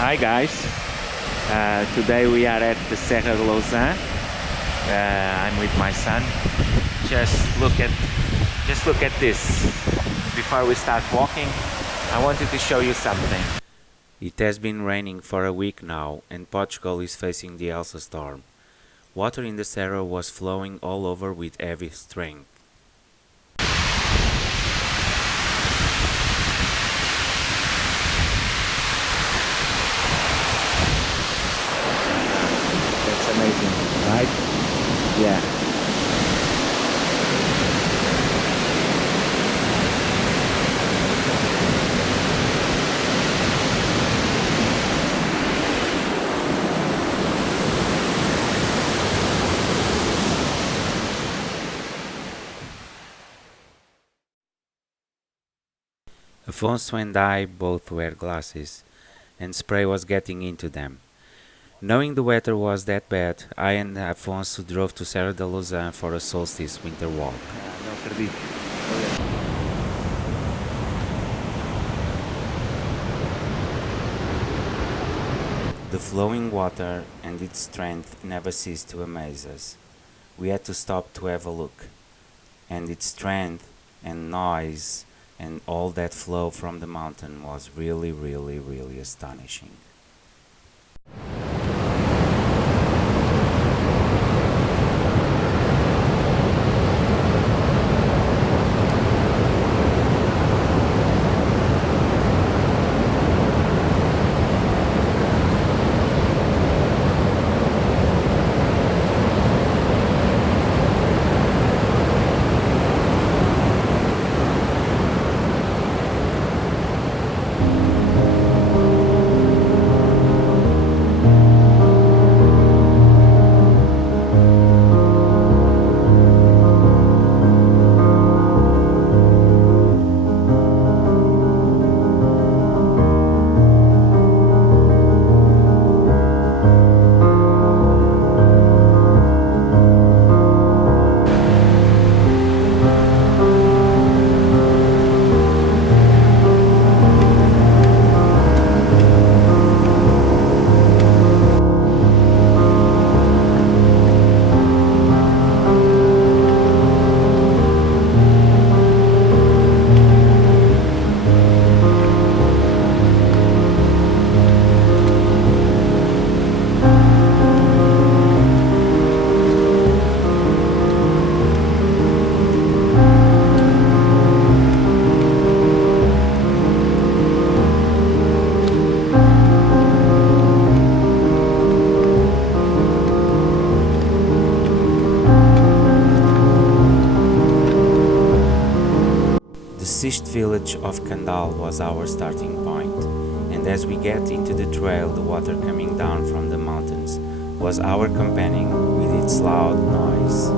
Hi guys, today we are at the Serra da Lousã. I'm with my son. Just look at this. Before we start walking, I wanted to show you something. It has been raining for a week now and Portugal is facing the Elsa storm. Water in the Serra was flowing all over with heavy strength. That's amazing, right? Yeah. Afonso and I both wear glasses, and spray was getting into them. Knowing the weather was that bad, I and Afonso drove to Serra da Lousã for a Solstice winter walk. Não acredito. The flowing water and its strength never ceased to amaze us. We had to stop to have a look. And its strength and noise and all that flow from the mountain was really astonishing. The Sixth village of Candal was our starting point, and as we get into the trail, the water coming down from the mountains was our companion with its loud noise.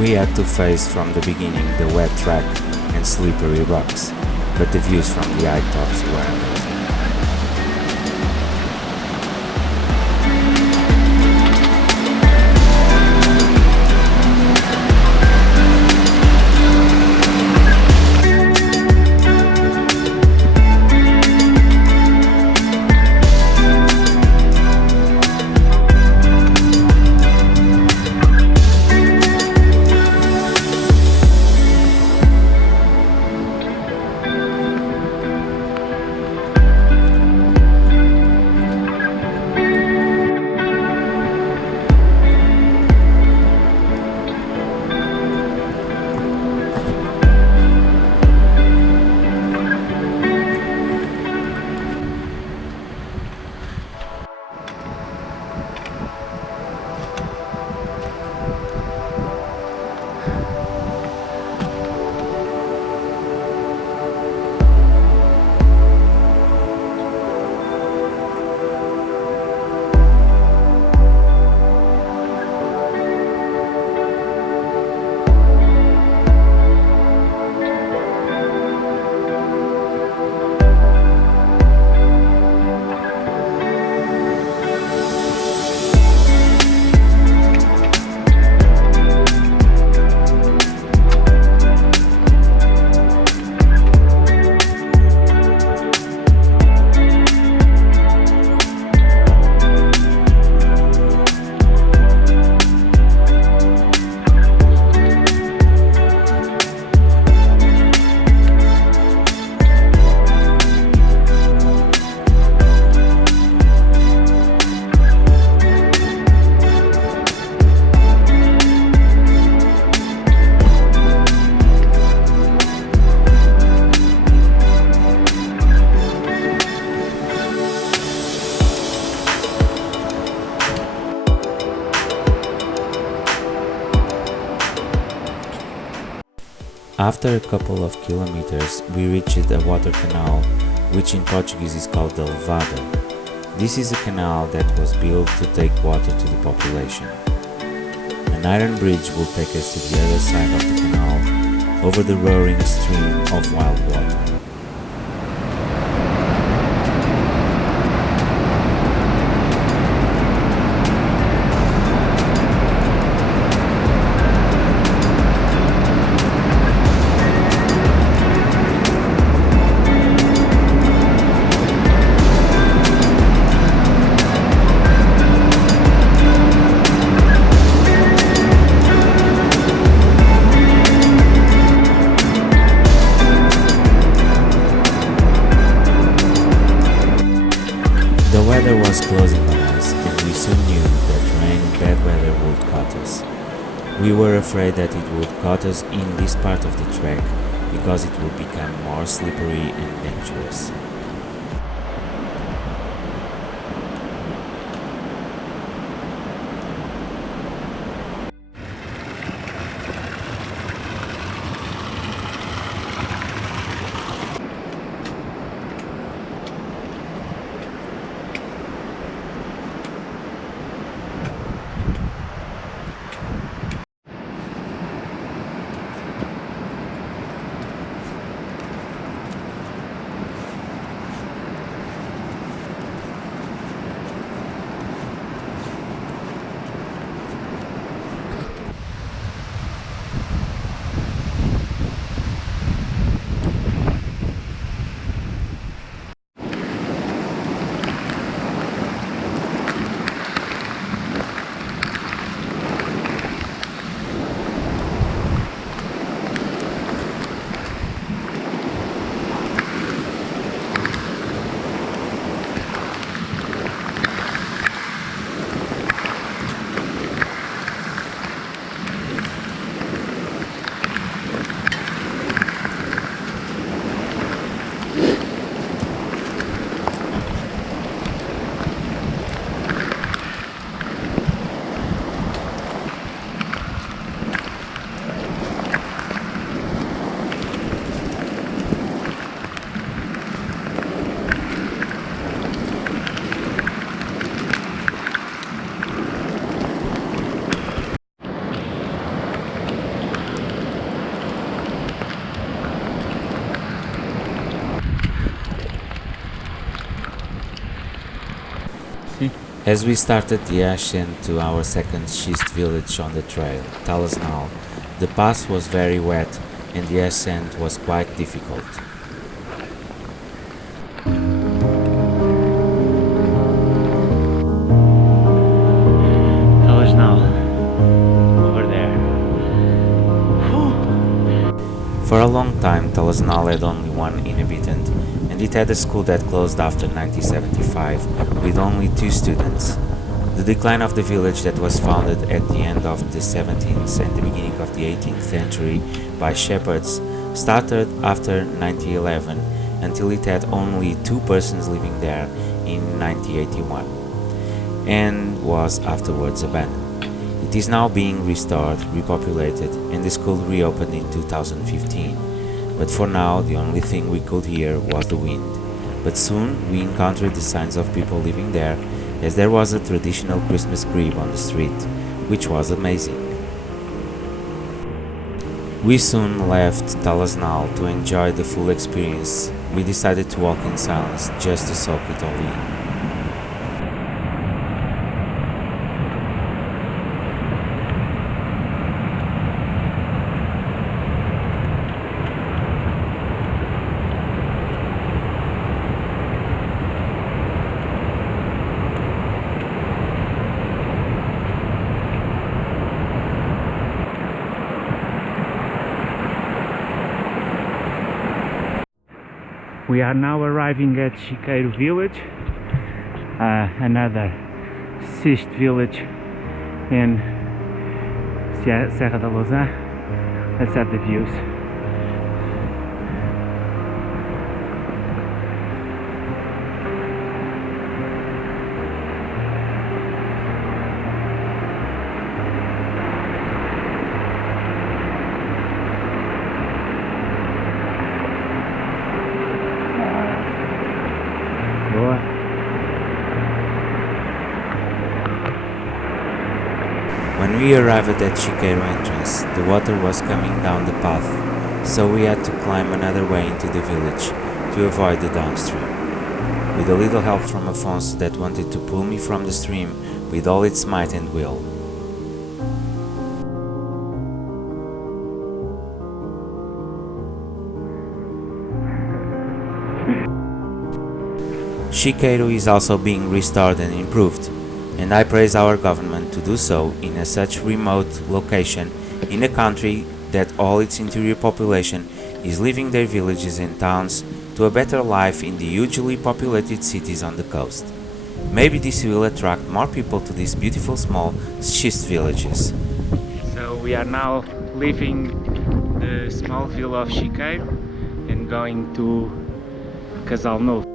We had to face from the beginning the wet track and slippery rocks, but the views from the high tops were amazing. After a couple of kilometers, we reached a water canal, which in Portuguese is called the Levada. This is a canal that was built to take water to the population. An iron bridge will take us to the other side of the canal, over the roaring stream of wild water. The weather was closing on us, and we soon knew that rain and bad weather would cut us. We were afraid that it would cut us in this part of the trek because it would become more slippery and dangerous. As we started the ascent to our second schist village on the trail, Talasnal, the path was very wet and the ascent was quite difficult. Talasnal, over there. For a long time, Talasnal had only one inhabitant, and it had a school that closed after 1975 with only 2 students. The decline of the village that was founded at the end of the 17th and the beginning of the 18th century by shepherds started after 1911 until it had only 2 persons living there in 1981 and was afterwards abandoned. It is now being restored, repopulated, and the school reopened in 2015. But for now, the only thing we could hear was the wind. But soon we encountered the signs of people living there, as there was a traditional Christmas crib on the street, which was amazing. We soon left Talasnal to enjoy the full experience. We decided to walk in silence just to soak it all in. We are now arriving at Chiqueiro village, another schist village in Serra da Lousã. Let's have the views. When we arrived at Chiqueiro entrance, the water was coming down the path, so we had to climb another way into the village to avoid the downstream. With a little help from Afonso that wanted to pull me from the stream with all its might and will. Chiqueiro is also being restored and improved, and I praise our government to do so in a such remote location in a country that all its interior population is leaving their villages and towns to a better life in the hugely populated cities on the coast. Maybe this will attract more people to these beautiful small schist villages. So we are now leaving the small village of Chiqueiro and going to Casal Novo.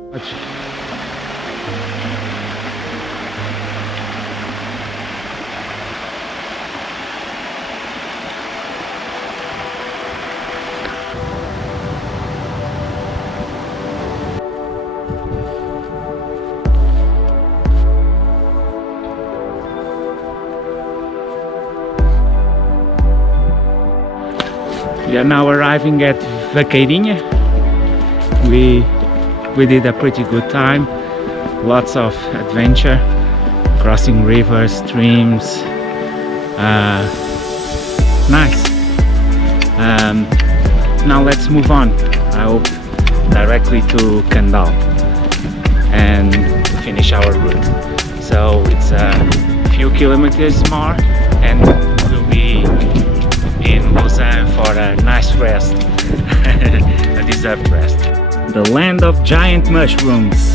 We are now arriving at Vaqueirinha. We did a pretty good time, lots of adventure, crossing rivers, streams, nice. Now let's move on, I hope directly to Candal and to finish our route. So it's a few kilometers more and we'll be in Lausanne for a nice rest, a deserved rest. The land of giant mushrooms.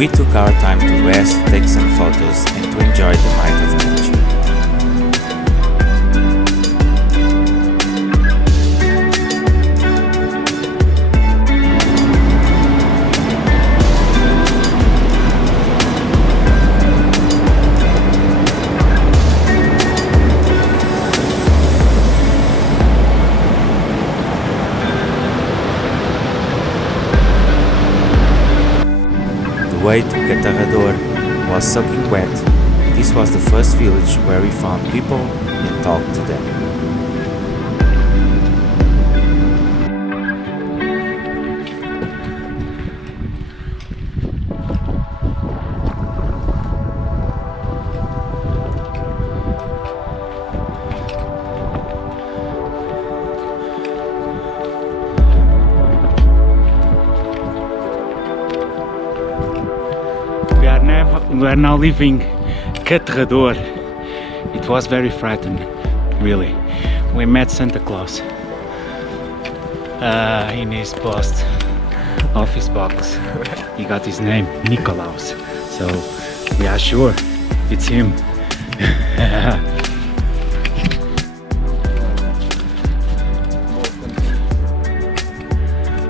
We took our time to rest, take some photos and to enjoy the might of nature. The way to Catarrador was soaking wet. This was the first village where we found people and talked to them. We are now leaving Catarrador. It was very frightening, really. We met Santa Claus in his post office box. He got his name, Nikolaus. So we are sure it's him.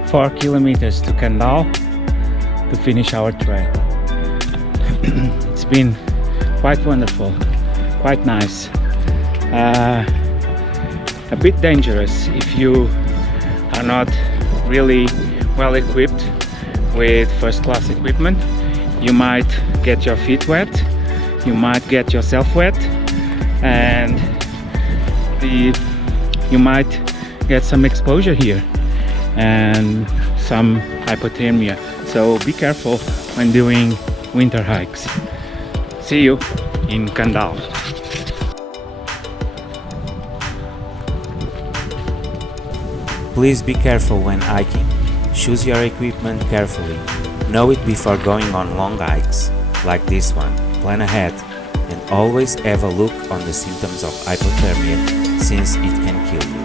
4 kilometers to Candal to finish our trail. It's been quite wonderful, quite nice. A bit dangerous if you are not really well equipped with first-class equipment. You might get your feet wet, you might get yourself wet, and you might get some exposure here and some hypothermia. So be careful when doing winter hikes. See you in Candal. Please be careful when hiking. Choose your equipment carefully. Know it before going on long hikes, like this one. Plan ahead and always have a look on the symptoms of hypothermia, since it can kill you.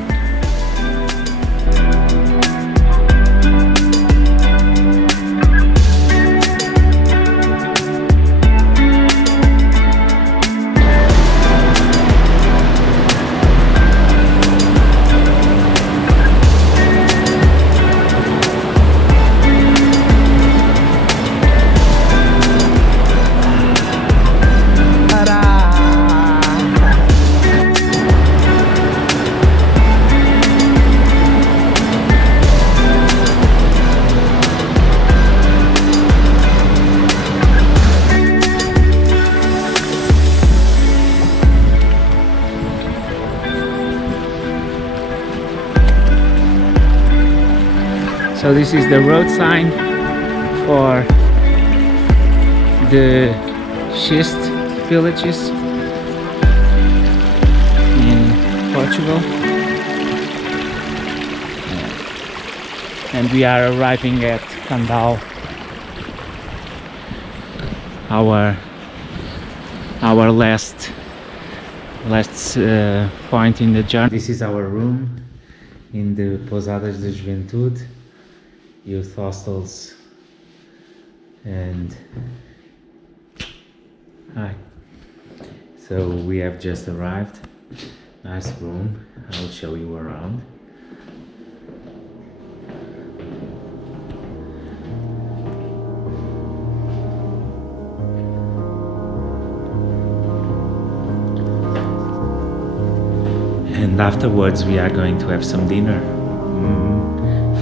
So this is the road sign for the schist villages in Portugal, and we are arriving at Candal, our last point in the journey. This is our room in the Pousadas da Juventude youth hostels, and hi. So we have just arrived. Nice room. I'll show you around. And afterwards we are going to have some dinner.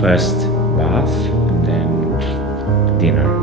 First bath and then dinner.